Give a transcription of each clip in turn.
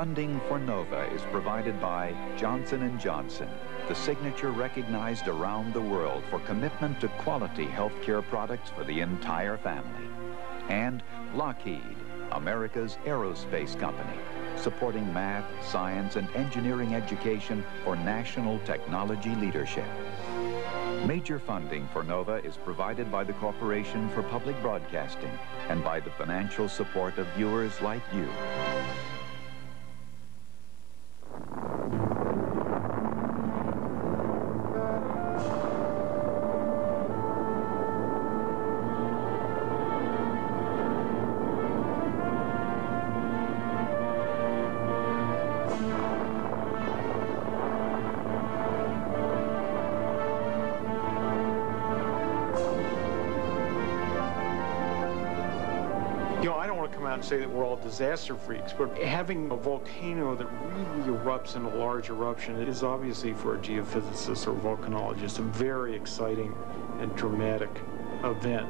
Funding for NOVA is provided by Johnson & Johnson, the signature recognized around the world for commitment to quality healthcare products for the entire family. And Lockheed, America's aerospace company, supporting math, science, and engineering education for national technology leadership. Major funding for NOVA is provided by the Corporation for Public Broadcasting and by the financial support of viewers like you. And say that we're all disaster freaks, but having a volcano that really erupts in a large eruption is obviously, for a geophysicist or volcanologist, a very exciting and dramatic event.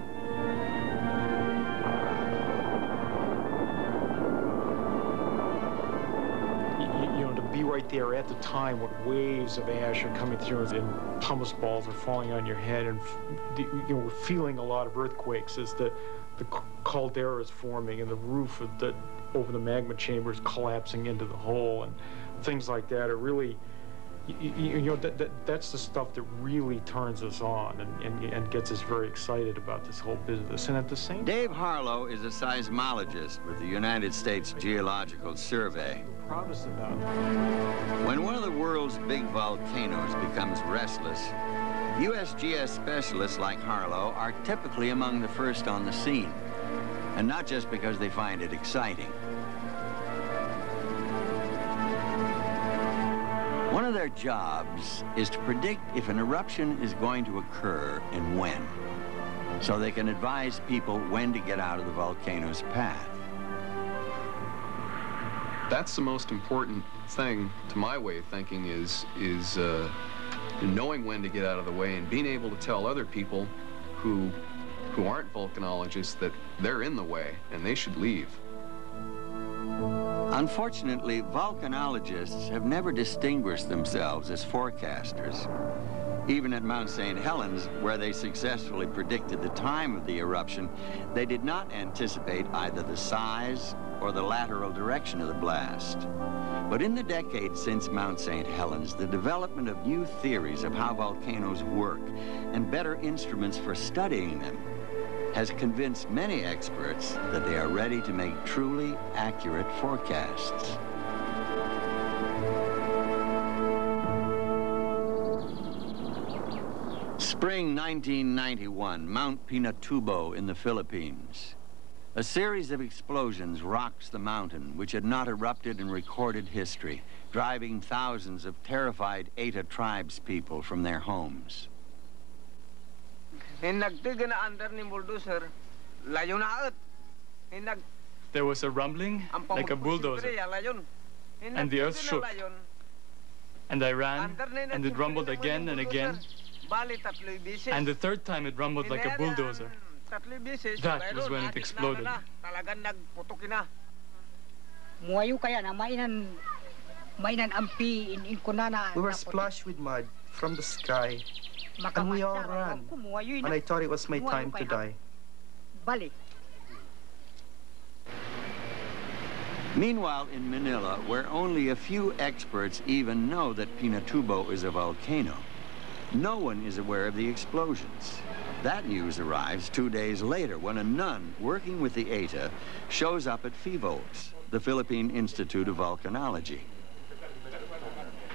You know, to be right there at the time when waves of ash are coming through and pumice balls are falling on your head, and you know, we're feeling a lot of earthquakes as the caldera is forming and the roof of over the magma chamber is collapsing into the hole, and things like that are really, you know, that's the stuff that really turns us on and gets us very excited about this whole business. And at the same time, Dave Harlow is a seismologist with the United States Geological Survey. Proudest about when one of the world's big volcanoes becomes restless, USGS specialists like Harlow are typically among the first on the scene, and not just because they find it exciting. One of their jobs is to predict if an eruption is going to occur and when, so they can advise people when to get out of the volcano's path. That's the most important thing, to my way of thinking, is knowing when to get out of the way and being able to tell other people who aren't volcanologists that they're in the way and they should leave. Unfortunately, volcanologists have never distinguished themselves as forecasters. Even at Mount St. Helens, where they successfully predicted the time of the eruption, they did not anticipate either the size or the lateral direction of the blast. But in the decades since Mount St. Helens, the development of new theories of how volcanoes work and better instruments for studying them has convinced many experts that they are ready to make truly accurate forecasts. Spring 1991, Mount Pinatubo in the Philippines. A series of explosions rocks the mountain, which had not erupted in recorded history, driving thousands of terrified Eta tribespeople from their homes. There was a rumbling, like a bulldozer, and the earth shook. And I ran, and it rumbled again and again, and the third time it rumbled like a bulldozer. That was when it exploded. We were splashed with mud from the sky, and we all ran, and I thought it was my time to die. Meanwhile, in Manila, where only a few experts even know that Pinatubo is a volcano, no one is aware of the explosions. That news arrives 2 days later when a nun working with the ETA shows up at PHIVOLCS, the Philippine Institute of Volcanology.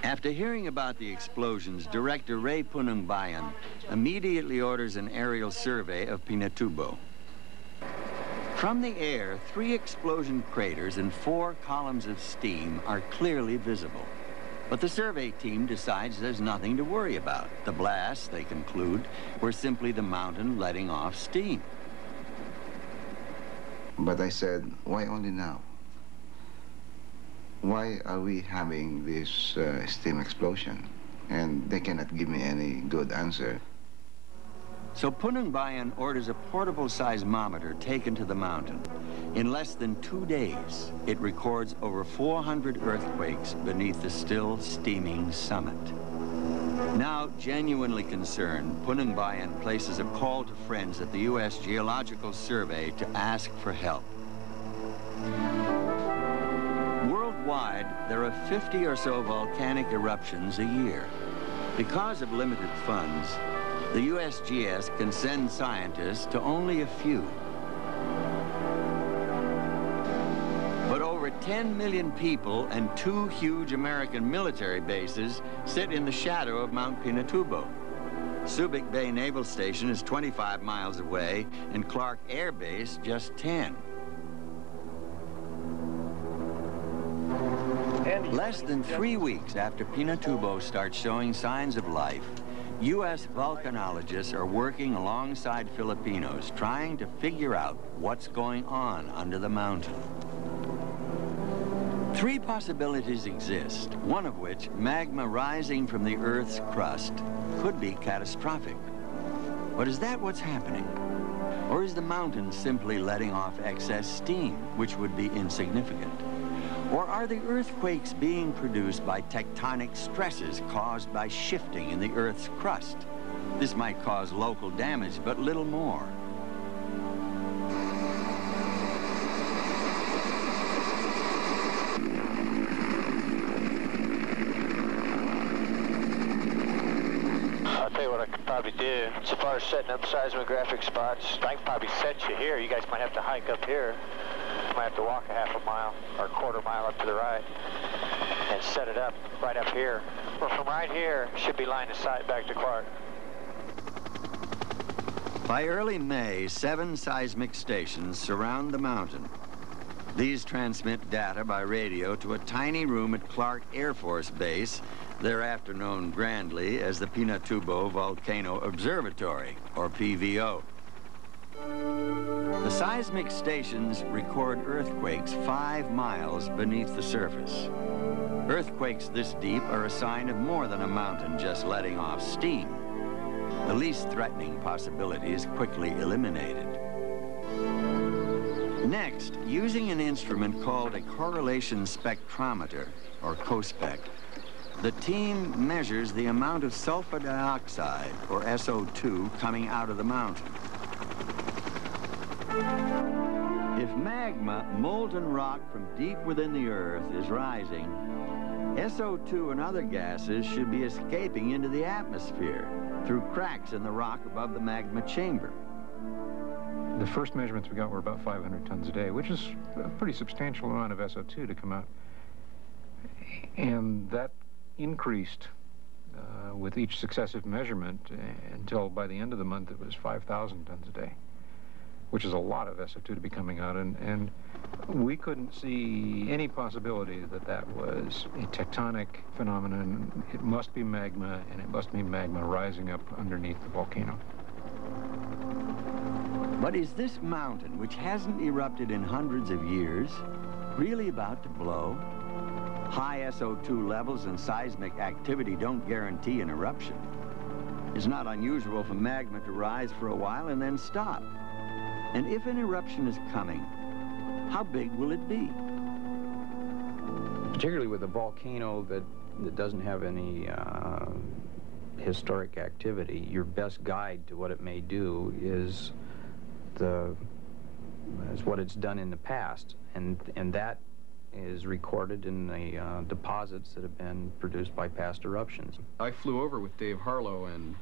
After hearing about the explosions, Director Ray Punangbayan immediately orders an aerial survey of Pinatubo. From the air, 3 explosion craters and 4 columns of steam are clearly visible. But the survey team decides there's nothing to worry about. The blasts, they conclude, were simply the mountain letting off steam. But I said, why only now? Why are we having this steam explosion? And they cannot give me any good answer. So Punung Bayan orders a portable seismometer taken to the mountain. In less than 2 days, it records over 400 earthquakes beneath the still steaming summit. Now genuinely concerned, Punung Bayan places a call to friends at the U.S. Geological Survey to ask for help. Worldwide, there are 50 or so volcanic eruptions a year. Because of limited funds, the USGS can send scientists to only a few. But over 10 million people and 2 huge American military bases sit in the shadow of Mount Pinatubo. Subic Bay Naval Station is 25 miles away, and Clark Air Base just 10. Less than 3 weeks after Pinatubo starts showing signs of life, U.S. volcanologists are working alongside Filipinos trying to figure out what's going on under the mountain. 3 possibilities exist, one of which, magma rising from the Earth's crust, could be catastrophic. But is that what's happening? Or is the mountain simply letting off excess steam, which would be insignificant? Or are the earthquakes being produced by tectonic stresses caused by shifting in the Earth's crust? This might cause local damage, but little more. I'll tell you what I could probably do. So far as setting up seismographic spots, I can probably set you here. You guys might have to hike up here. Might have to walk a half a mile or a quarter mile up to the right and set it up right up here. Or from right here, should be line of sight back to Clark. By early May, 7 seismic stations surround the mountain. These transmit data by radio to a tiny room at Clark Air Force Base, thereafter known grandly as the Pinatubo Volcano Observatory, or PVO. The seismic stations record earthquakes 5 miles beneath the surface. Earthquakes this deep are a sign of more than a mountain just letting off steam. The least threatening possibility is quickly eliminated. Next, using an instrument called a correlation spectrometer, or COSPEC, the team measures the amount of sulfur dioxide, or SO2, coming out of the mountain. If magma, molten rock from deep within the Earth, is rising, SO2 and other gases should be escaping into the atmosphere through cracks in the rock above the magma chamber. The first measurements we got were about 500 tons a day, which is a pretty substantial amount of SO2 to come out. And that increased with each successive measurement until by the end of the month it was 5,000 tons a day, which is a lot of SO2 to be coming out, and we couldn't see any possibility that that was a tectonic phenomenon. It must be magma, and it must be magma rising up underneath the volcano. But is this mountain, which hasn't erupted in hundreds of years, really about to blow? High SO2 levels and seismic activity don't guarantee an eruption. It's not unusual for magma to rise for a while and then stop. And if an eruption is coming, how big will it be? Particularly with a volcano that doesn't have any historic activity, your best guide to what it may do is what it's done in the past, and that is recorded in the deposits that have been produced by past eruptions. I flew over with Dave Harlow, and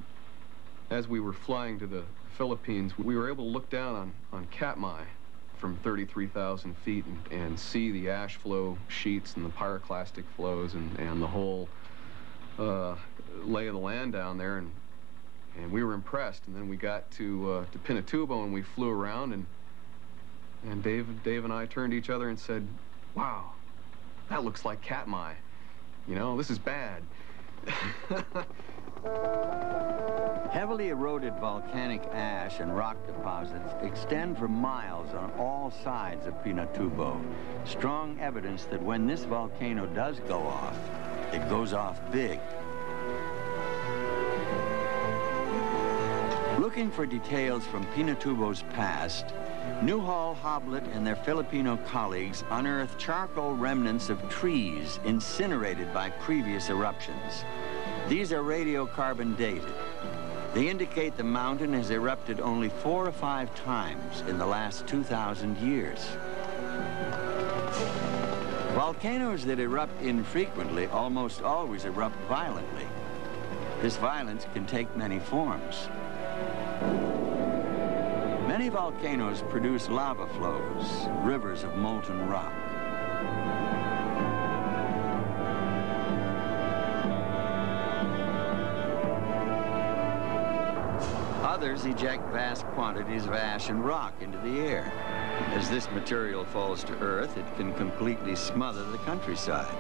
as we were flying to the Philippines, we were able to look down on Katmai from 33,000 feet and see the ash flow sheets and the pyroclastic flows and the whole lay of the land down there, and we were impressed. And then we got to Pinatubo, and we flew around, and Dave and I turned to each other and said, "Wow, that looks like Katmai. You know, this is bad." Heavily eroded volcanic ash and rock deposits extend for miles on all sides of Pinatubo. Strong evidence that when this volcano does go off, it goes off big. Looking for details from Pinatubo's past, Newhall, Hoblit, and their Filipino colleagues unearthed charcoal remnants of trees incinerated by previous eruptions. These are radiocarbon dated. They indicate the mountain has erupted only 4 or 5 times in the last 2,000 years. Volcanoes that erupt infrequently almost always erupt violently. This violence can take many forms. Many volcanoes produce lava flows, rivers of molten rock. Others eject vast quantities of ash and rock into the air. As this material falls to Earth, it can completely smother the countryside.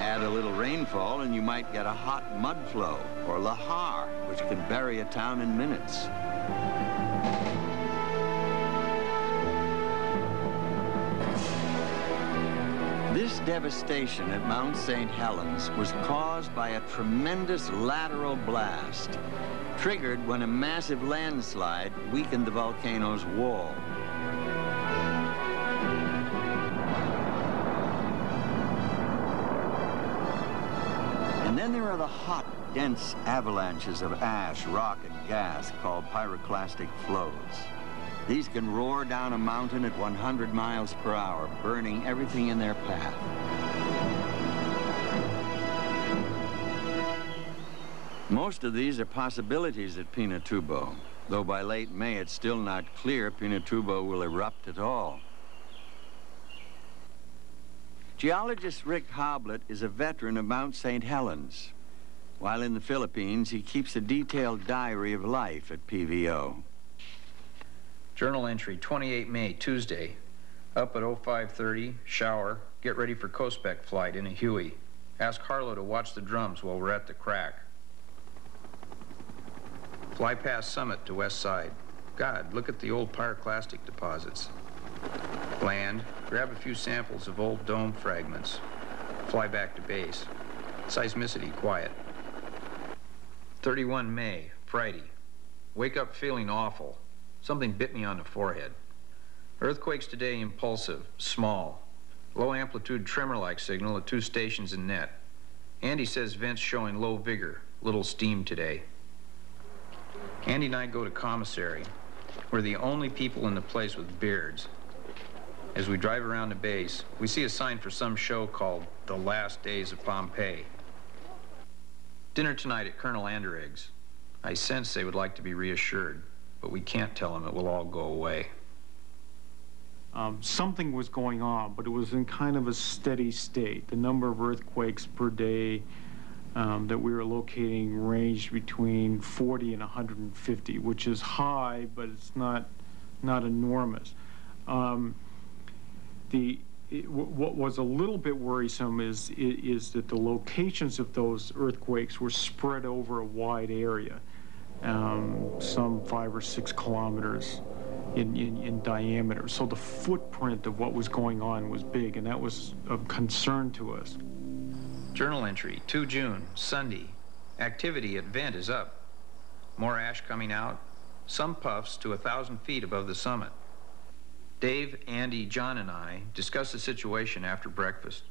Add a little rainfall and you might get a hot mud flow, or lahar, which can bury a town in minutes. This devastation at Mount St. Helens was caused by a tremendous lateral blast, triggered when a massive landslide weakened the volcano's wall. And then there are the hot, dense avalanches of ash, rock, and gas called pyroclastic flows. These can roar down a mountain at 100 miles per hour, burning everything in their path. Most of these are possibilities at Pinatubo, though by late May it's still not clear Pinatubo will erupt at all. Geologist Rick Hoblit is a veteran of Mount St. Helens. While in the Philippines, he keeps a detailed diary of life at PVO. Journal entry, 28 May, Tuesday. Up at 05:30, shower, get ready for COSPEC flight in a Huey. Ask Harlow to watch the drums while we're at the crack. Fly past Summit to west side. God, look at the old pyroclastic deposits. Land, grab a few samples of old dome fragments. Fly back to base. Seismicity quiet. 31 May, Friday. Wake up feeling awful. Something bit me on the forehead. Earthquakes today impulsive, small. Low amplitude tremor-like signal at 2 stations in net. Andy says vents showing low vigor, little steam today. Andy and I go to commissary. We're the only people in the place with beards. As we drive around the base, we see a sign for some show called The Last Days of Pompeii. Dinner tonight at Colonel Anderegg's. I sense they would like to be reassured, but we can't tell them it will all go away. Something was going on, but it was in kind of a steady state. The number of earthquakes per day that we were locating ranged between 40 and 150, which is high, but it's not enormous. What was a little bit worrisome is that the locations of those earthquakes were spread over a wide area, some 5 or 6 kilometers in diameter. So the footprint of what was going on was big, and that was of concern to us. Journal entry, 2 June, Sunday. Activity at vent is up. More ash coming out, some puffs to 1,000 feet above the summit. Dave, Andy, John, and I discussed the situation after breakfast.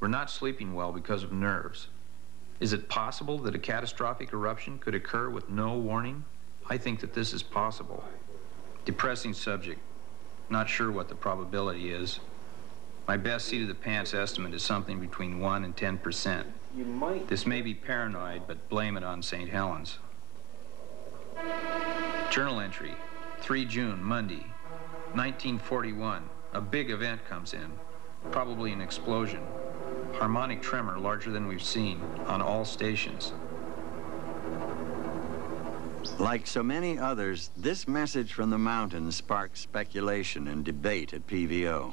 We're not sleeping well because of nerves. Is it possible that a catastrophic eruption could occur with no warning? I think that this is possible. Depressing subject. Not sure what the probability is. My best seat of the pants estimate is something between 1 and 10%. This may be paranoid, but blame it on St. Helens. Journal entry, 3 June, Monday, 1941. A big event comes in, probably an explosion. Harmonic tremor larger than we've seen on all stations. Like so many others, this message from the mountains sparked speculation and debate at PVO.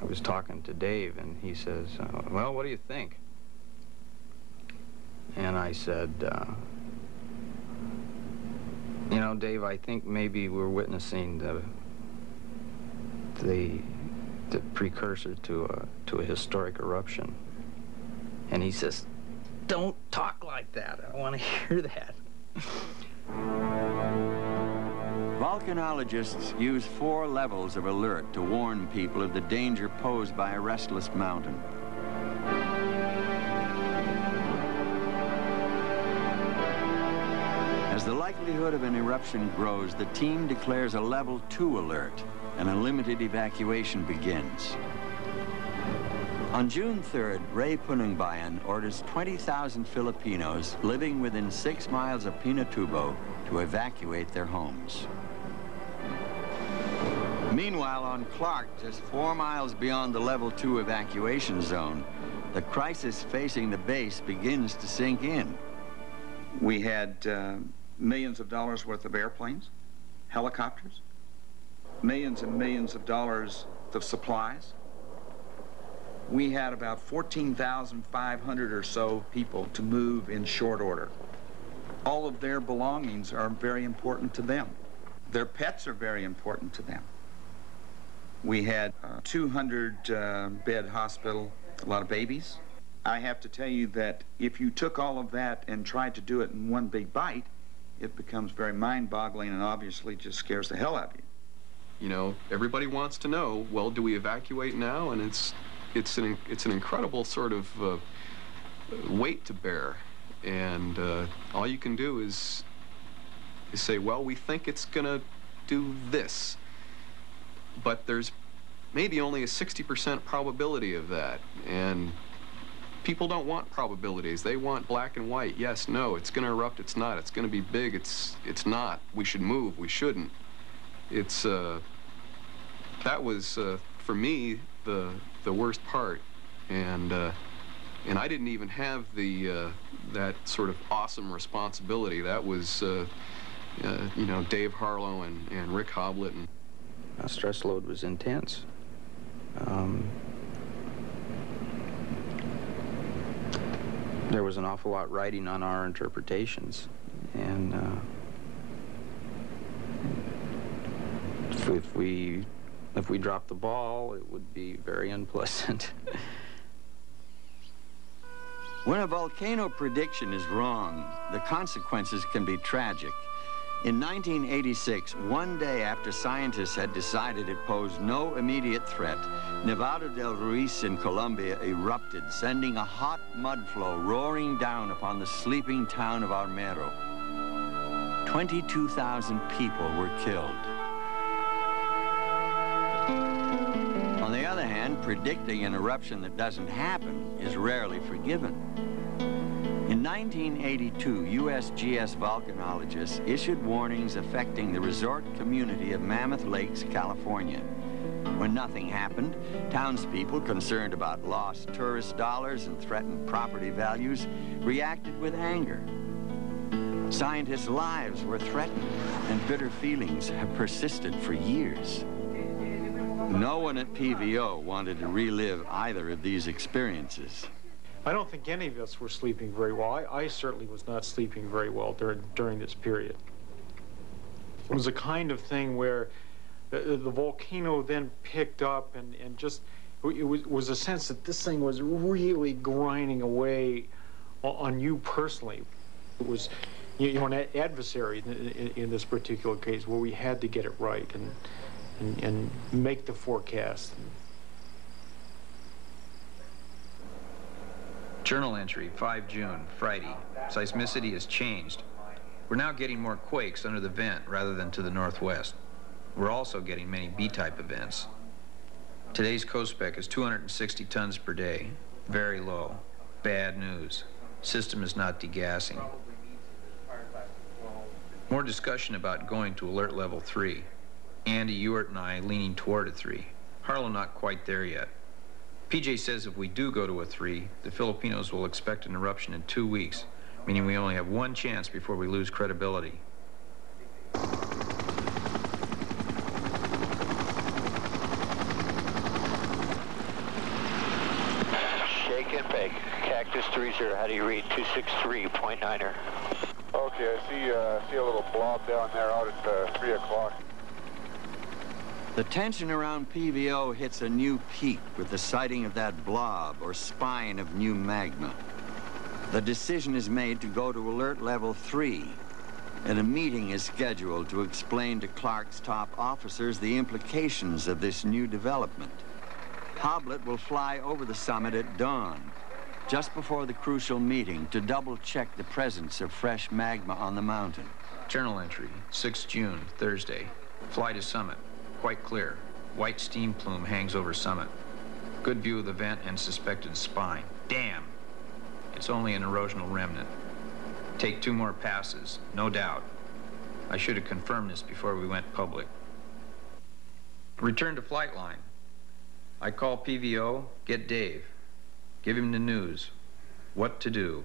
I was talking to Dave, and he says, well, what do you think? And I said, you know, Dave, I think maybe we're witnessing the precursor to a historic eruption. And he says, don't talk like that. I don't want to hear that. Volcanologists use 4 levels of alert to warn people of the danger posed by a restless mountain. As the likelihood of an eruption grows, the team declares a level 2 alert, and a limited evacuation begins. On June 3rd, Ray Punungbayan orders 20,000 Filipinos living within 6 miles of Pinatubo to evacuate their homes. Meanwhile, on Clark, just 4 miles beyond the level 2 evacuation zone, the crisis facing the base begins to sink in. We had millions of dollars worth of airplanes, helicopters, millions and millions of dollars of supplies. We had about 14,500 or so people to move in short order. All of their belongings are very important to them. Their pets are very important to them. We had a 200-bed hospital, a lot of babies. I have to tell you that if you took all of that and tried to do it in one big bite, it becomes very mind-boggling and obviously just scares the hell out of you. You know, everybody wants to know, well, do we evacuate now? And it's an incredible sort of weight to bear. And all you can do is say, well, we think it's gonna do this. But there's maybe only a 60% probability of that. And people don't want probabilities. They want black and white. Yes, no, it's gonna erupt, it's not. It's gonna be big, it's not. We should move, we shouldn't. It's, that was, for me, the worst part. And I didn't even have that sort of awesome responsibility. That was, you know, Dave Harlow and Rick Hoblit. And stress load was intense. There was an awful lot riding on our interpretations, and if we dropped the ball, it would be very unpleasant. When a volcano prediction is wrong, the consequences can be tragic. In 1986, one day after scientists had decided it posed no immediate threat, Nevado del Ruiz in Colombia erupted, sending a hot mud flow roaring down upon the sleeping town of Armero. 22,000 people were killed. On the other hand, predicting an eruption that doesn't happen is rarely forgiven. In 1982, USGS volcanologists issued warnings affecting the resort community of Mammoth Lakes, California. When nothing happened, townspeople concerned about lost tourist dollars and threatened property values reacted with anger. Scientists' lives were threatened, and bitter feelings have persisted for years. No one at PVO wanted to relive either of these experiences. I don't think any of us were sleeping very well. I certainly was not sleeping very well during this period. It was a kind of thing where the volcano then picked up and just, it was a sense that this thing was really grinding away on you personally. It was, you know, an adversary in this particular case where we had to get it right and make the forecast. Journal entry, 5 June, Friday. Seismicity has changed. We're now getting more quakes under the vent rather than to the northwest. We're also getting many B-type events. Today's COSPEC is 260 tons per day. Very low. Bad news. System is not degassing. More discussion about going to alert level 3. Andy Ewart and I leaning toward a 3. Harlow not quite there yet. PJ says if we do go to a 3, the Filipinos will expect an eruption in 2 weeks, meaning we only have one chance before we lose credibility. Shake and bake. Cactus 30, how do you read? 263.9er. Okay, I see a little blob down there out at 3 o'clock. The tension around PVO hits a new peak with the sighting of that blob or spine of new magma. The decision is made to go to alert level 3, and a meeting is scheduled to explain to Clark's top officers the implications of this new development. Hoblit will fly over the summit at dawn, just before the crucial meeting, to double-check the presence of fresh magma on the mountain. Journal entry, 6 June, Thursday. Fly to summit. Quite clear. White steam plume hangs over summit. Good view of the vent and suspected spine. Damn! It's only an erosional remnant. Take 2 more passes, no doubt. I should have confirmed this before we went public. Return to flight line. I call PVO, get Dave. Give him the news. What to do.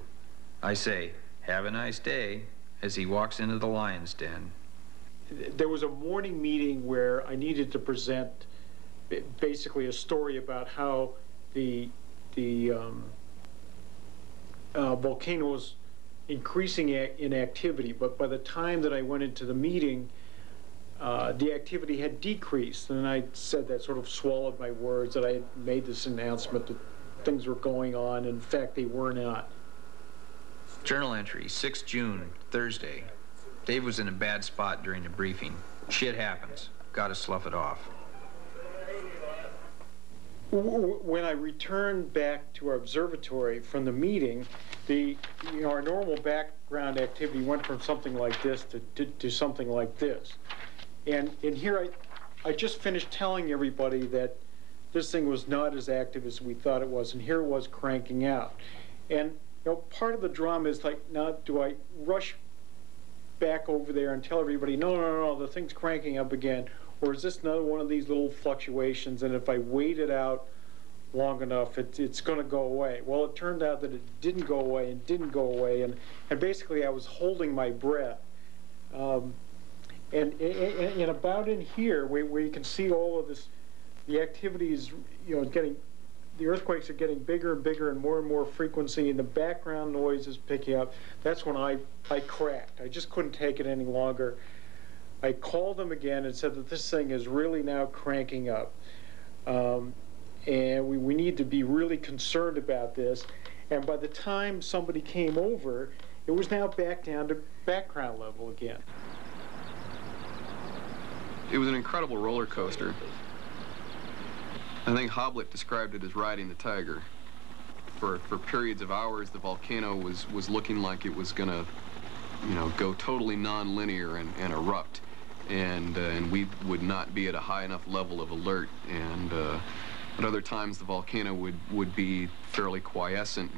I say, have a nice day, as he walks into the lion's den. There was a morning meeting where I needed to present basically a story about how the volcano was increasing in activity, but by the time that I went into the meeting, the activity had decreased, and I said that, sort of swallowed my words, that I had made this announcement that things were going on. In fact, they were not. Journal entry, 6 June, Thursday. Dave was in a bad spot during the briefing. Shit happens. Gotta slough it off. When I returned back to our observatory from the meeting, our normal background activity went from something like this to something like this. And here I just finished telling everybody that this thing was not as active as we thought it was, and here it was cranking out. And part of the drama is like, now do I rush back over there and tell everybody, no, the thing's cranking up again, or is this another one of these little fluctuations, and if I wait it out long enough, it's going to go away? Well, it turned out that it didn't go away and didn't go away, and basically I was holding my breath. And about in here, where you can see all of this, the activity is, the earthquakes are getting bigger and bigger and more frequency, and the background noise is picking up. That's when I cracked. I just couldn't take it any longer. I called them again and said that this thing is really now cranking up. And we need to be really concerned about this. And by the time somebody came over, it was now back down to background level again. It was an incredible roller coaster. I think Hoblit described it as riding the tiger. For periods of hours, the volcano was looking like it was gonna, go totally non-linear and erupt, and we would not be at a high enough level of alert. And at other times, the volcano would be fairly quiescent,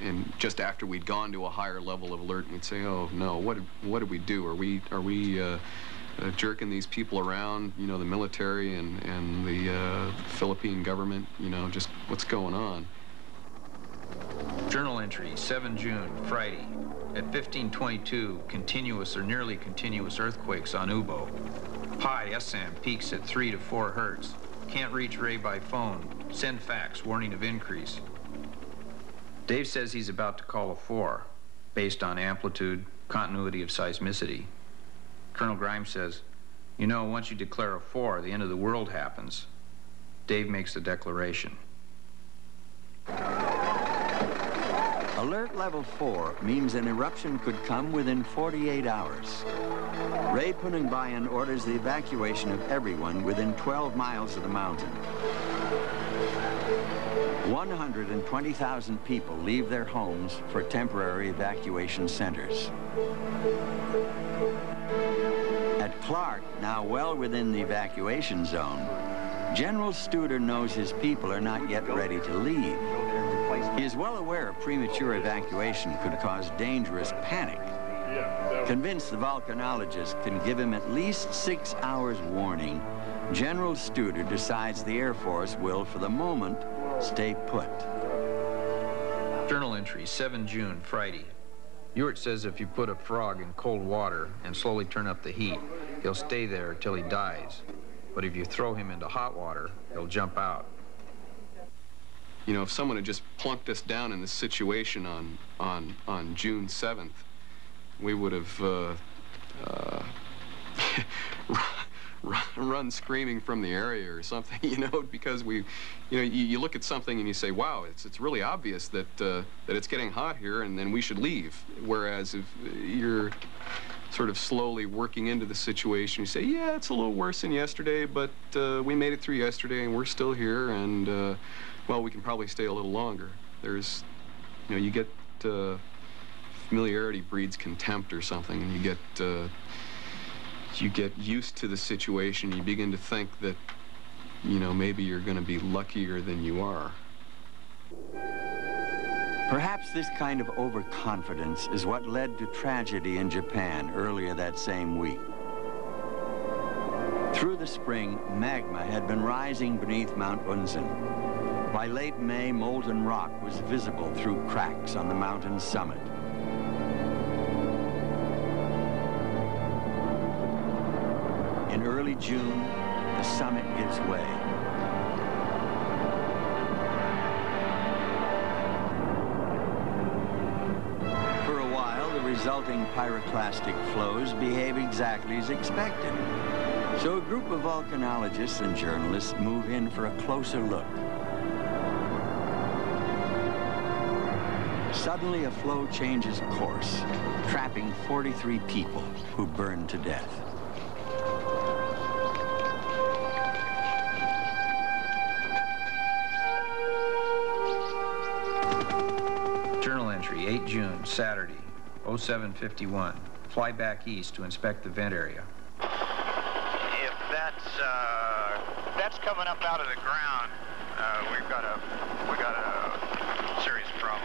and just after we'd gone to a higher level of alert, we'd say, "Oh no, what did we do? Are we jerking these people around, the military and the Philippine government, just what's going on?" Journal entry, 7 June, Friday. At 1522, continuous or nearly continuous earthquakes on Ubo. Pi SM peaks at 3 to 4 hertz. Can't reach Ray by phone. Send fax, warning of increase. Dave says he's about to call a 4, based on amplitude, continuity of seismicity. Colonel Grimes says, once you declare a 4, the end of the world happens. Dave makes the declaration. Alert level 4 means an eruption could come within 48 hours. Ray Punungbayan orders the evacuation of everyone within 12 miles of the mountain. 120,000 people leave their homes for temporary evacuation centers. At Clark, now well within the evacuation zone, General Studer knows his people are not yet ready to leave. He is well aware a premature evacuation could cause dangerous panic. Convinced the volcanologist can give him at least 6 hours warning, General Studer decides the Air Force will, for the moment, stay put. Journal entry, 7 June, Friday. Ewart says if you put a frog in cold water and slowly turn up the heat, he'll stay there until he dies. But if you throw him into hot water, he'll jump out. If someone had just plunked us down in this situation on June 7th, we would have run screaming from the area or something, you know, because you look at something and you say, wow, it's really obvious that that it's getting hot here, and then we should leave. Whereas if you're sort of slowly working into the situation, you say, yeah, it's a little worse than yesterday, but we made it through yesterday and we're still here, and well, we can probably stay a little longer. There's, you know, you get familiarity breeds contempt or something, and you get used to the situation. You begin to think that, you know, maybe you're going to be luckier than you are. Perhaps this kind of overconfidence is what led to tragedy in Japan earlier that same week. Through the spring, magma had been rising beneath Mount Unzen. By late May, molten rock was visible through cracks on the mountain's summit. In early June, the summit gives way. For a while, the resulting pyroclastic flows behave exactly as expected. So a group of volcanologists and journalists move in for a closer look. Suddenly, a flow changes course, trapping 43 people who burn to death. Journal entry, 8 June, Saturday, 07:51. Fly back east to inspect the vent area. If that's coming up out of the ground, we got a serious problem.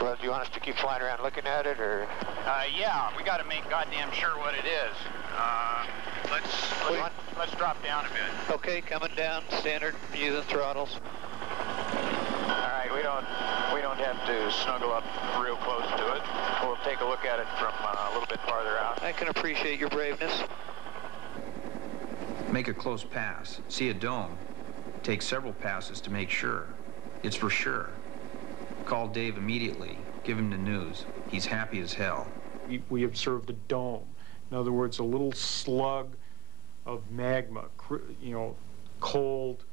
Well, do you want us to keep flying around looking at it, or? Yeah, we got to make goddamn sure what it is. Let's drop down a bit. Okay, coming down, standard, using throttles. All right, we don't have to snuggle up real close to it. We'll take a look at it from a little bit farther out. I can appreciate your braveness. Make a close pass. See a dome. Take several passes to make sure. It's for sure. Call Dave immediately. Give him the news. He's happy as hell. We observed a dome. In other words, a little slug of magma, you know, cold,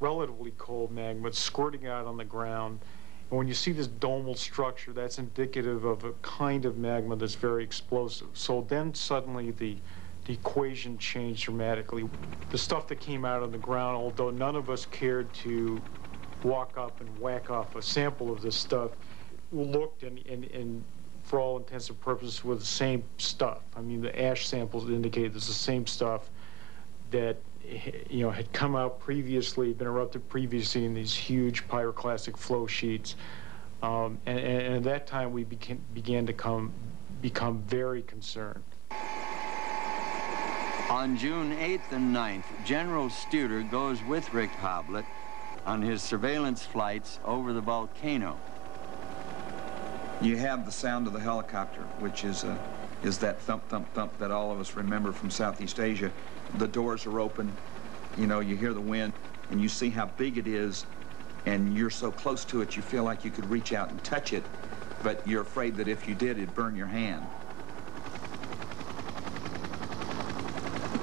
relatively cold magma squirting out on the ground. And when you see this domal structure, that's indicative of a kind of magma that's very explosive. So then suddenly the equation changed dramatically. The stuff that came out on the ground, although none of us cared to walk up and whack off a sample of this stuff, looked and for all intents and purposes was the same stuff. I mean, the ash samples indicated it's the same stuff that, you know, had come out previously, been erupted previously in these huge pyroclastic flow sheets. And at that time, we began to become very concerned. On June 8th and 9th, General Studer goes with Rick Hoblit on his surveillance flights over the volcano. You have the sound of the helicopter, which is that thump, thump, thump that all of us remember from Southeast Asia. The doors are open, you know, you hear the wind, and you see how big it is, and you're so close to it, you feel like you could reach out and touch it, but you're afraid that if you did, it'd burn your hand.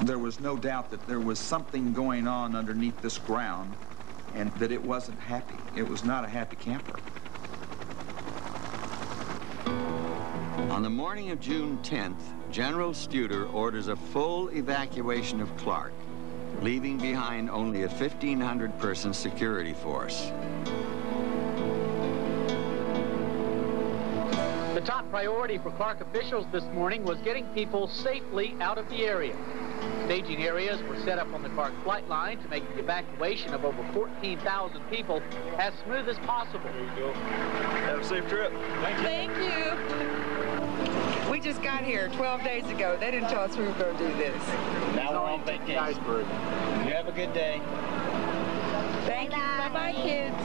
There was no doubt that there was something going on underneath this ground, and that it wasn't happy. It was not a happy camper. On the morning of June 10th, General Studer orders a full evacuation of Clark, leaving behind only a 1,500-person security force. The top priority for Clark officials this morning was getting people safely out of the area. Staging areas were set up on the Clark flight line to make the evacuation of over 14,000 people as smooth as possible. There you go. Have a safe trip. Thank you. We just got here 12 days ago. They didn't tell us we were going to do this. Now we're on vacation. Iceberg. You have a good day. Thank you. Bye-bye, kids.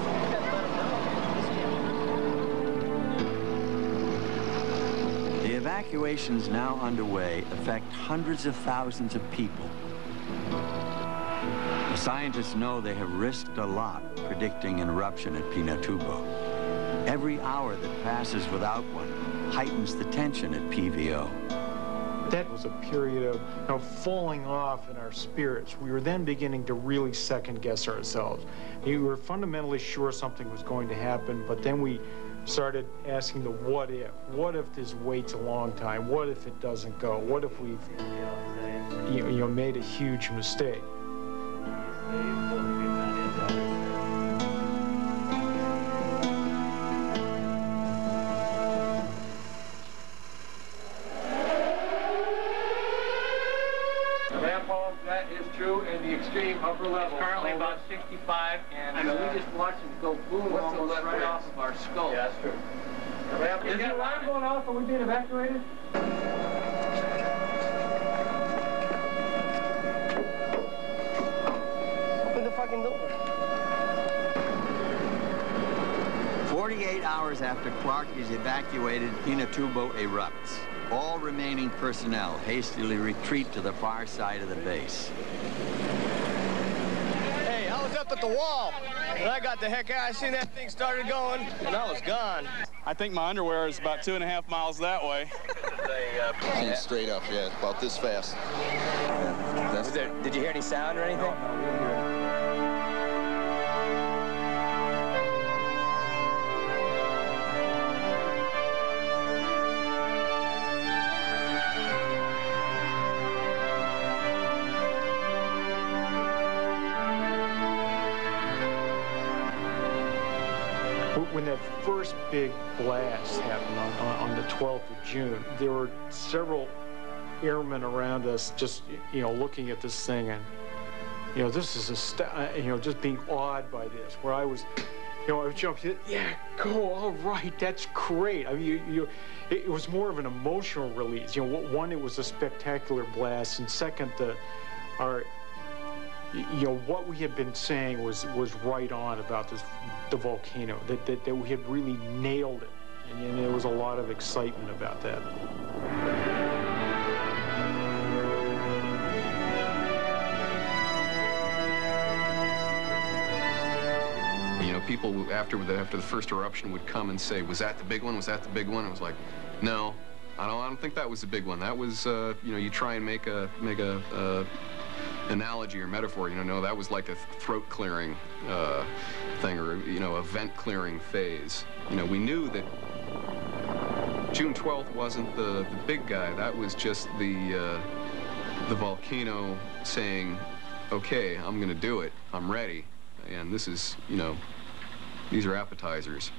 The evacuations now underway affect hundreds of thousands of people. The scientists know they have risked a lot predicting an eruption at Pinatubo. Every hour that passes without one heightens the tension at PVO. That was a period of falling off in our spirits. We were then beginning to really second-guess ourselves. We were fundamentally sure something was going to happen, but then we started asking the what if. What if this waits a long time? What if it doesn't go? What if we've made a huge mistake? That is true in the extreme upper level. It's currently about 65, and we just watched it go boom almost right off of our skull. Yeah, that's true. Is the alarm going off? Are we being evacuated? Open the fucking door. 48 hours after Clark is evacuated, Pinatubo erupts. All remaining personnel hastily retreat to the far side of the base. Hey, I was up at the wall, and I got the heck out. I seen that thing started going, and I was gone. I think my underwear is about 2.5 miles that way. Straight up, yeah, about this fast. Did you hear any sound or anything? When that first big blast happened on the 12th of June, there were several airmen around us just, looking at this thing and, this is just being awed by this, where I was, I was jumping, yeah, go, all right, that's great. I mean, it was more of an emotional release. One, it was a spectacular blast, and second, what we had been saying was right on about the volcano, that we had really nailed it, and there was a lot of excitement about that. People after the first eruption would come and say, "Was that the big one? Was that the big one?" It was like, "No, I don't think that was the big one. That was, you try and make a analogy or metaphor, no, that was like a throat clearing thing, or a vent clearing phase. We knew that June 12th wasn't the big guy. That was just the volcano saying, okay, I'm gonna do it, I'm ready, and this is, these are appetizers.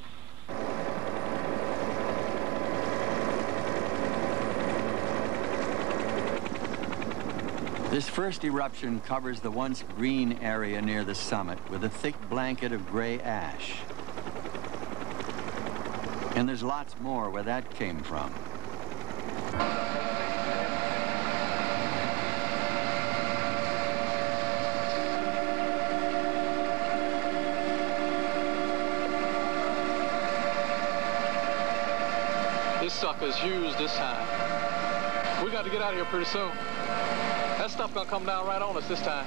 This first eruption covers the once green area near the summit with a thick blanket of gray ash. And there's lots more where that came from. This sucker's huge this time. We got to get out of here pretty soon. That stuff gonna come down right on us this time.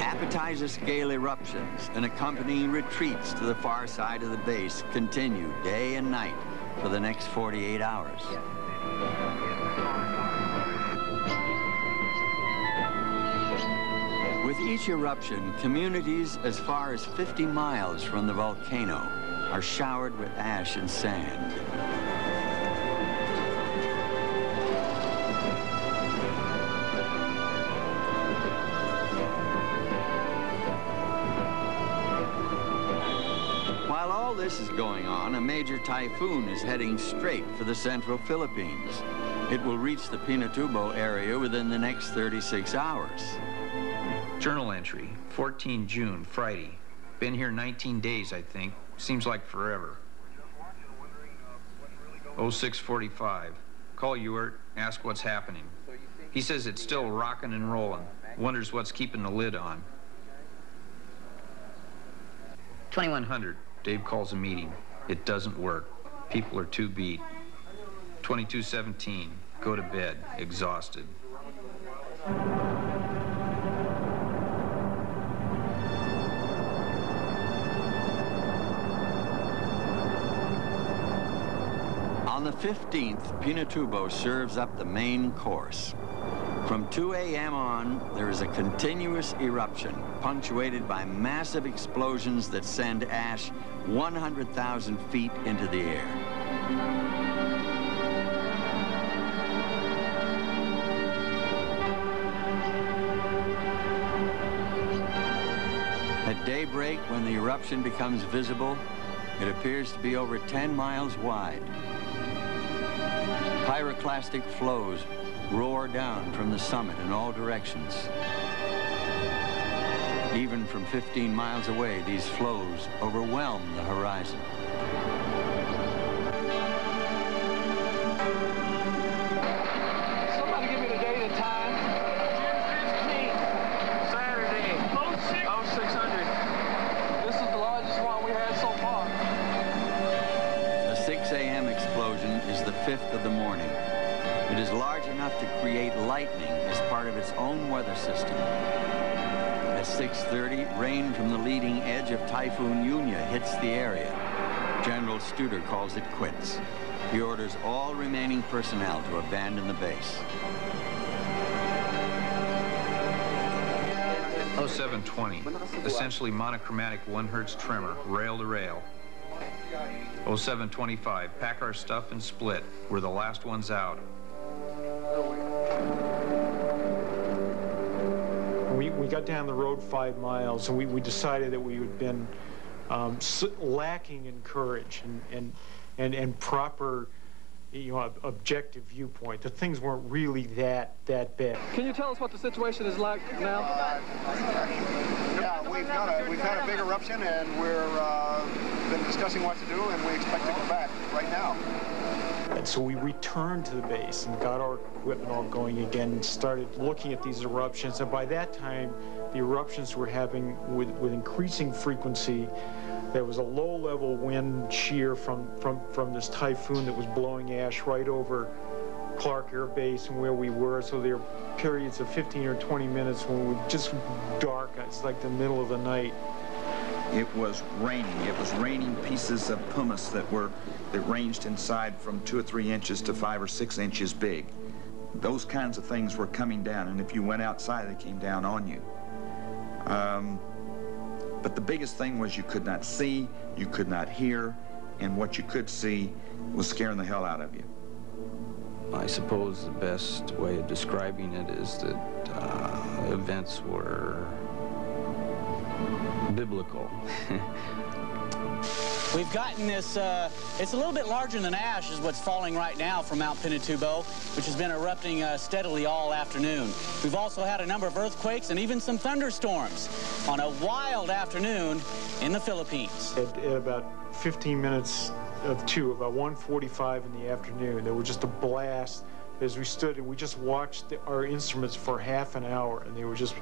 Appetizer-scale eruptions and accompanying retreats to the far side of the base continue day and night for the next 48 hours. With each eruption, communities as far as 50 miles from the volcano are showered with ash and sand. While all this is going on, a major typhoon is heading straight for the central Philippines. It will reach the Pinatubo area within the next 36 hours. Journal entry, 14 June, Friday. Been here 19 days, I think. Seems like forever. 0645. Call Ewart, ask what's happening. He says it's still rocking and rolling. Wonders what's keeping the lid on. 2100. Dave calls a meeting. It doesn't work. People are too beat. 2217. Go to bed, exhausted. On the 15th, Pinatubo serves up the main course. From 2 a.m. on, there is a continuous eruption, punctuated by massive explosions that send ash 100,000 feet into the air. At daybreak, when the eruption becomes visible, it appears to be over 10 miles wide. Pyroclastic flows roar down from the summit in all directions. Even from 15 miles away, these flows overwhelm the horizon. Somebody give me the date and time. June 15th, Saturday, 0600. This is the largest one we had so far. The 6 a.m. explosion is the 5th of the morning. It is large enough to create lightning as part of its own weather system. At 6:30, rain from the leading edge of Typhoon Yunya hits the area. General Studer calls it quits. He orders all remaining personnel to abandon the base. 0720, essentially monochromatic 1 Hz tremor, rail to rail. 0725, pack our stuff and split. We're the last ones out. We got down the road 5 miles, and we decided that we had been lacking in courage and proper, objective viewpoint. That things weren't really that bad. Can you tell us what the situation is like now? Yeah, we've had a big eruption, and we're been discussing what to do, and we expect to come back right now. And so we returned to the base and got our equipment all going again and started looking at these eruptions. And by that time, the eruptions were having, with increasing frequency, there was a low-level wind shear from this typhoon that was blowing ash right over Clark Air Base and where we were. So there were periods of 15 or 20 minutes when it was just dark. It's like the middle of the night. It was raining. It was raining pieces of pumice that ranged inside from 2 or 3 inches to 5 or 6 inches big. Those kinds of things were coming down, and if you went outside, they came down on you. But the biggest thing was you could not see, you could not hear, and what you could see was scaring the hell out of you. I suppose the best way of describing it is that events were biblical. We've gotten this, it's a little bit larger than ash is what's falling right now from Mount Pinatubo, which has been erupting steadily all afternoon. We've also had a number of earthquakes and even some thunderstorms on a wild afternoon in the Philippines. At about 15 minutes of 2, about 1:45 in the afternoon, there was just a blast as we stood, and we just watched our instruments for half an hour, and they were just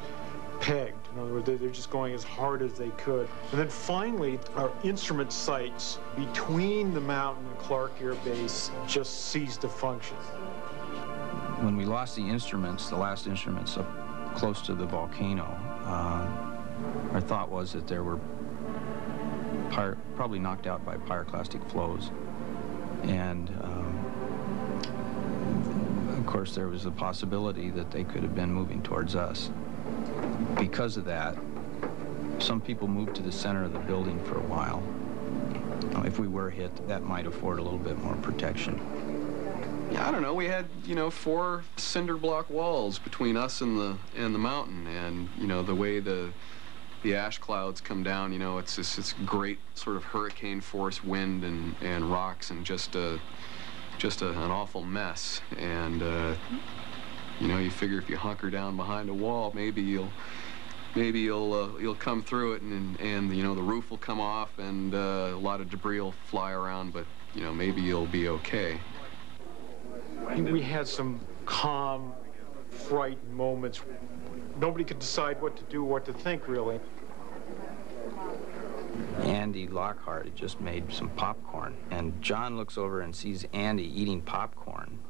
pegged. In other words, they're just going as hard as they could. And then finally, our instrument sites between the mountain and Clark Air Base just ceased to function. When we lost the instruments, the last instruments up close to the volcano, our thought was that there were probably knocked out by pyroclastic flows. And of course, there was a possibility that they could have been moving towards us. Because of that, some people moved to the center of the building for a while. If we were hit, that might afford a little bit more protection. Yeah, I don't know. We had, 4 cinder block walls between us and the mountain, and the way the ash clouds come down, it's this great sort of hurricane force wind and rocks and just an awful mess. And you figure if you hunker down behind a wall, maybe you'll come through it, and the roof will come off, and a lot of debris will fly around, but maybe you'll be okay. We had some calm, frightened moments. Nobody could decide what to do, what to think, really. Andy Lockhart had just made some popcorn, and John looks over and sees Andy eating popcorn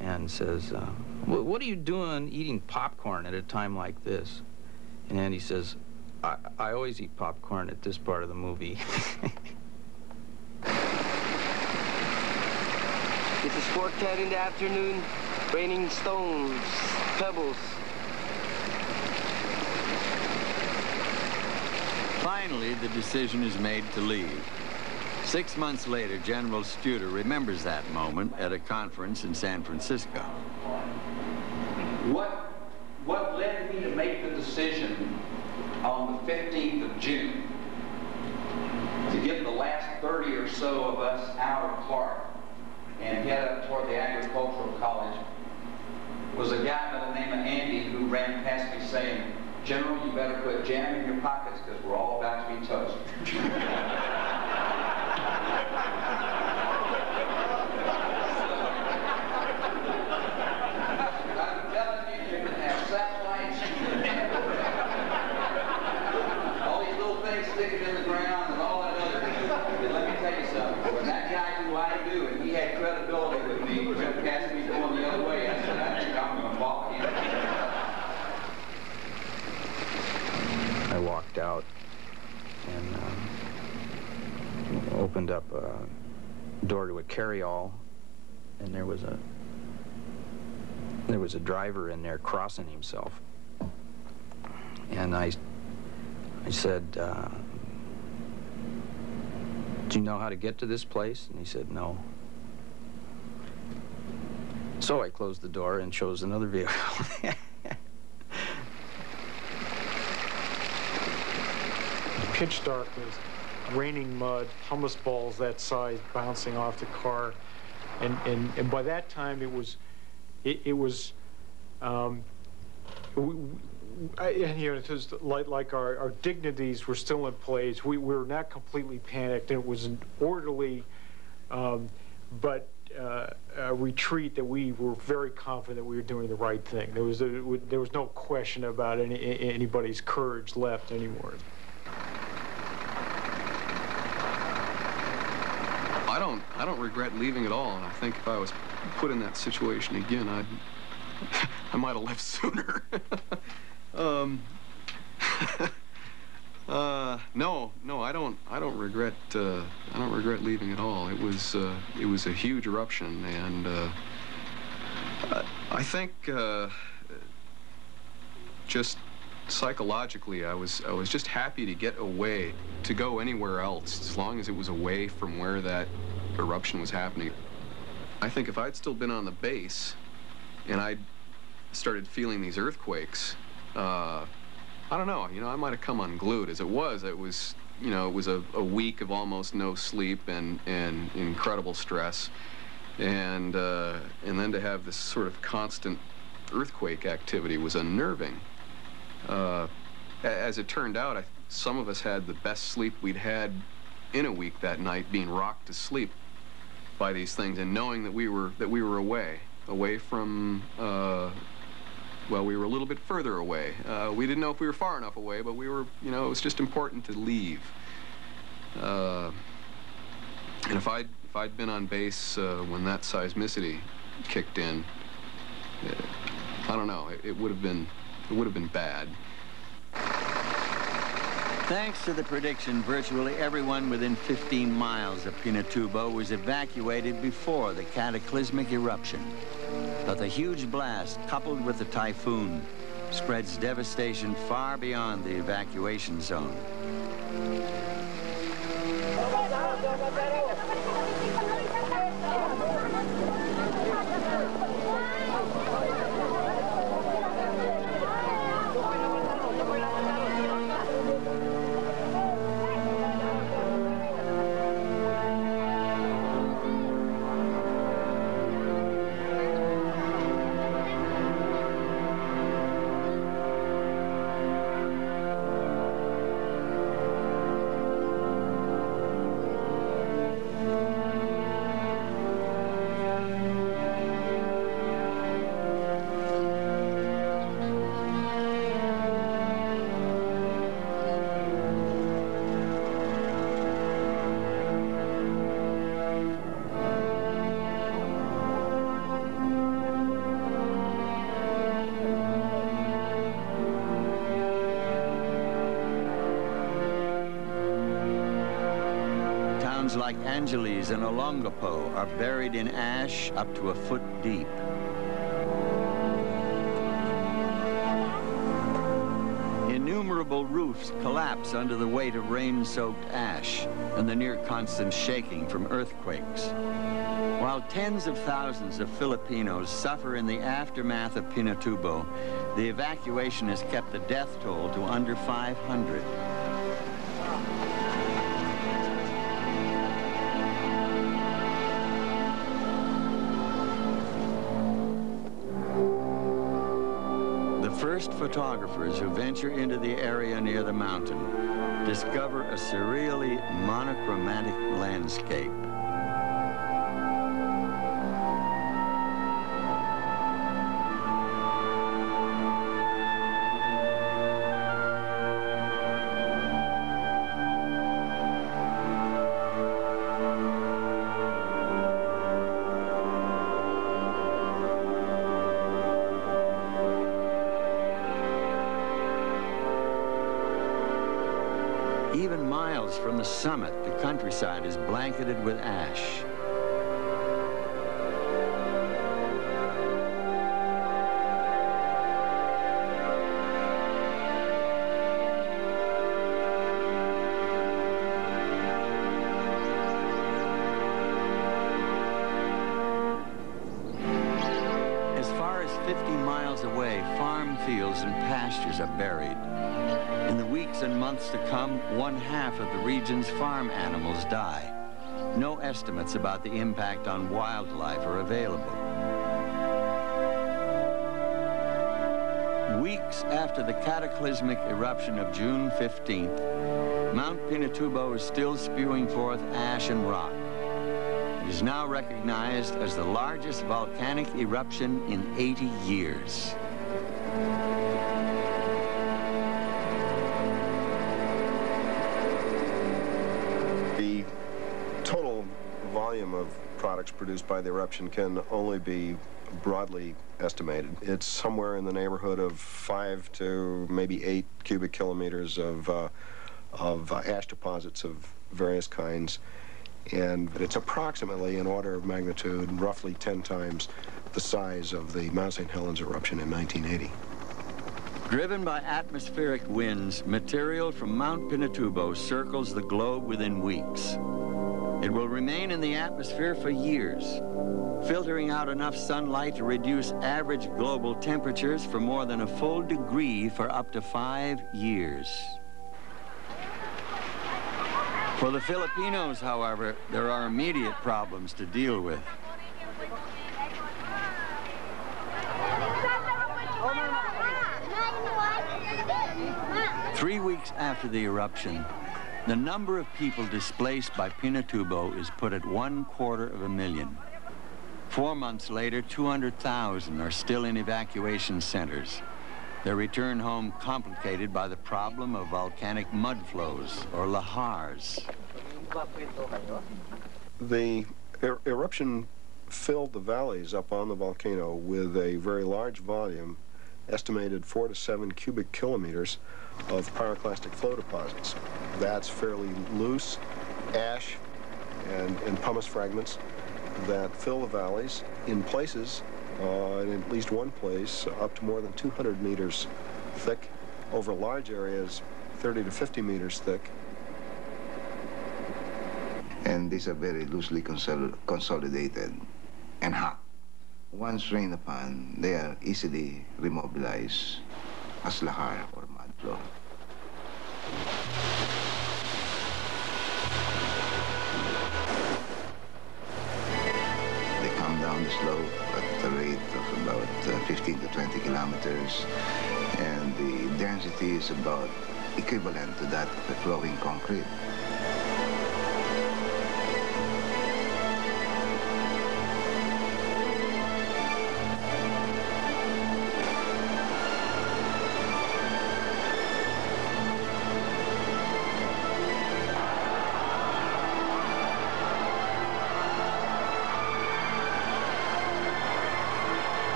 and says, what are you doing eating popcorn at a time like this? And Andy says, I always eat popcorn at this part of the movie. It is 4:10 in the afternoon, raining stones, pebbles. Finally, the decision is made to leave. 6 months later, General Studer remembers that moment at a conference in San Francisco. What led me to make the decision on the 15th of June to get the last 30 or so of us out of Clark and head up toward the agricultural college was a guy by the name of Andy who ran past me saying, "General, you better put jam in your pockets because we're all about to be toast." Out and opened up a door to a carryall, and there was a driver in there crossing himself, and I said, "Do you know how to get to this place?" And he said, "No." So I closed the door and chose another vehicle. Pitch darkness, raining mud, pumice balls that size bouncing off the car, and by that time it was like our dignities were still in place. We were not completely panicked, and it was an orderly but a retreat that we were very confident that we were doing the right thing. There was no question about anybody's courage left anymore. I don't regret leaving at all, and I think if I was put in that situation again, I might have left sooner. No, I don't regret leaving at all. It was a huge eruption, and I think just psychologically, I was just happy to get away, to go anywhere else, as long as it was away from where that eruption was happening. I think if I'd still been on the base and I'd started feeling these earthquakes, I don't know, I might have come unglued. As it was, it was a week of almost no sleep and incredible stress, and then to have this sort of constant earthquake activity was unnerving. As it turned out, some of us had the best sleep we'd had in a week that night, being rocked to sleep by these things and knowing that we were away from, well, we were a little bit further away. We didn't know if we were far enough away, but we were, it was just important to leave. And if I'd been on base when that seismicity kicked in, I don't know, it would have been bad. Thanks to the prediction, virtually everyone within 15 miles of Pinatubo was evacuated before the cataclysmic eruption. But the huge blast, coupled with the typhoon, spreads devastation far beyond the evacuation zone. Towns like Angeles and Olongapo are buried in ash up to a foot deep. Innumerable roofs collapse under the weight of rain-soaked ash and the near-constant shaking from earthquakes. While tens of thousands of Filipinos suffer in the aftermath of Pinatubo, the evacuation has kept the death toll to under 500. First photographers who venture into the area near the mountain discover a surreally monochromatic landscape. Even miles from the summit, the countryside is blanketed with ash. As far as 50 miles away, farm fields and pastures are buried. In the weeks and months to come, 1/2 of the region's farm animals die. No estimates about the impact on wildlife are available. Weeks after the cataclysmic eruption of June 15th, Mount Pinatubo is still spewing forth ash and rock. It is now recognized as the largest volcanic eruption in 80 years. The total volume of products produced by the eruption can only be broadly estimated. It's somewhere in the neighborhood of 5 to maybe 8 cubic kilometers of ash deposits of various kinds. And it's approximately, in order of magnitude, roughly 10 times the size of the Mount St. Helens eruption in 1980. Driven by atmospheric winds, material from Mount Pinatubo circles the globe within weeks. It will remain in the atmosphere for years, filtering out enough sunlight to reduce average global temperatures for more than a full degree for up to 5 years. For the Filipinos, however, there are immediate problems to deal with. Three weeks after the eruption, the number of people displaced by Pinatubo is put at 250,000. 4 months later, 200,000 are still in evacuation centers. Their return home complicated by the problem of volcanic mud flows, or lahars. The eruption filled the valleys up on the volcano with a very large volume, estimated 4 to 7 cubic kilometers of pyroclastic flow deposits. That's fairly loose ash and pumice fragments that fill the valleys in places, in at least one place, up to more than 200 meters thick, over large areas 30 to 50 meters thick. And these are very loosely consolidated and hot. Once rained upon, they are easily remobilized as lahar or mud flow. They come down the slope at a rate of about 15 to 20 kilometers, and the density is about equivalent to that of the flowing concrete.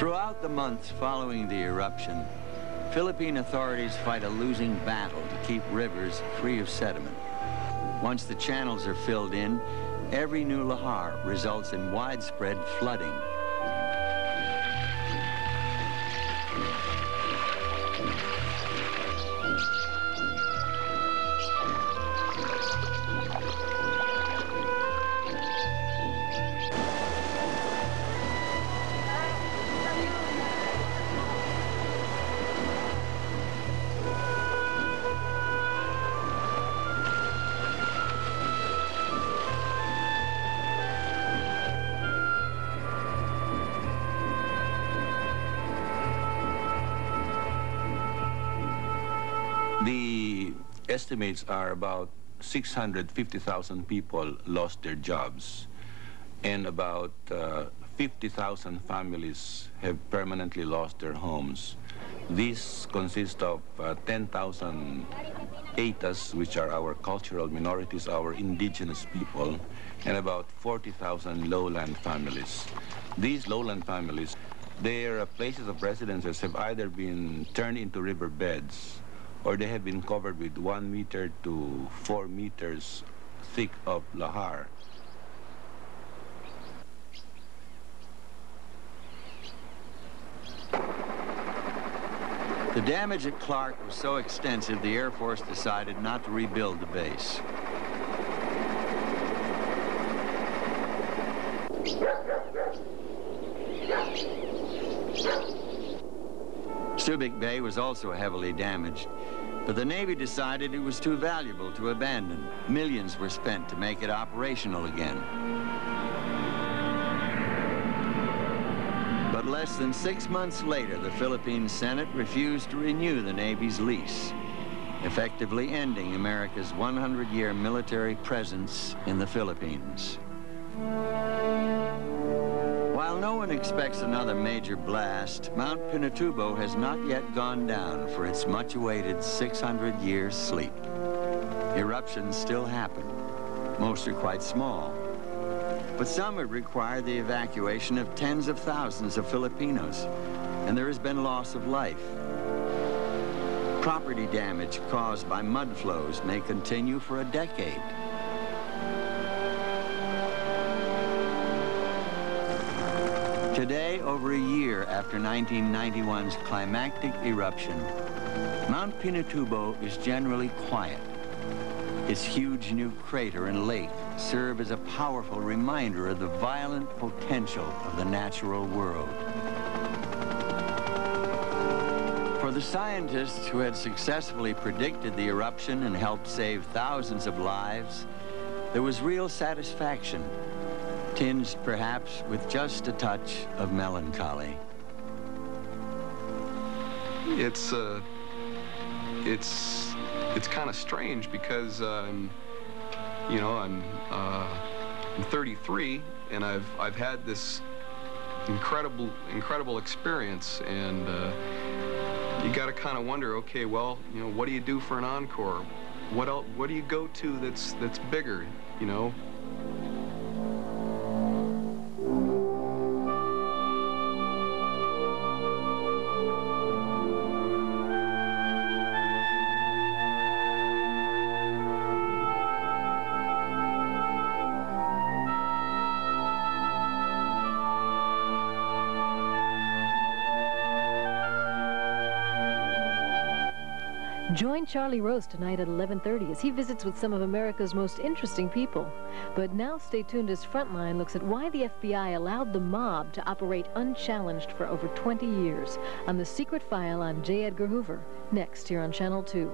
Throughout the months following the eruption, Philippine authorities fight a losing battle to keep rivers free of sediment. Once the channels are filled in, every new lahar results in widespread flooding. The estimates are about 650,000 people lost their jobs, and about 50,000 families have permanently lost their homes. These consist of 10,000 Aitas, which are our cultural minorities, our indigenous people, and about 40,000 lowland families. These lowland families, their places of residences have either been turned into riverbeds, or they have been covered with 1 meter to 4 meters thick of lahar. The damage at Clark was so extensive, the Air Force decided not to rebuild the base. Subic Bay was also heavily damaged, but the Navy decided it was too valuable to abandon. Millions were spent to make it operational again. But less than 6 months later, the Philippine Senate refused to renew the Navy's lease, effectively ending America's 100-year military presence in the Philippines. While no one expects another major blast, Mount Pinatubo has not yet gone down for its much-awaited 600-year sleep. Eruptions still happen. Most are quite small. But some have required the evacuation of tens of thousands of Filipinos, and there has been loss of life. Property damage caused by mud flows may continue for a decade. Today, over a year after 1991's climactic eruption, Mount Pinatubo is generally quiet. Its huge new crater and lake serve as a powerful reminder of the violent potential of the natural world. For the scientists who had successfully predicted the eruption and helped save thousands of lives, there was real satisfaction, tinged perhaps with just a touch of melancholy. It's kind of strange because you know, I'm 33 and I've had this incredible experience, and you got to kind of wonder, okay, well, you know, what do you do for an encore? What else? What do you go to that's bigger, you know? Join Charlie Rose tonight at 11:30 as he visits with some of America's most interesting people. But now stay tuned as Frontline looks at why the FBI allowed the mob to operate unchallenged for over 20 years on the secret file on J. Edgar Hoover, next here on Channel 2.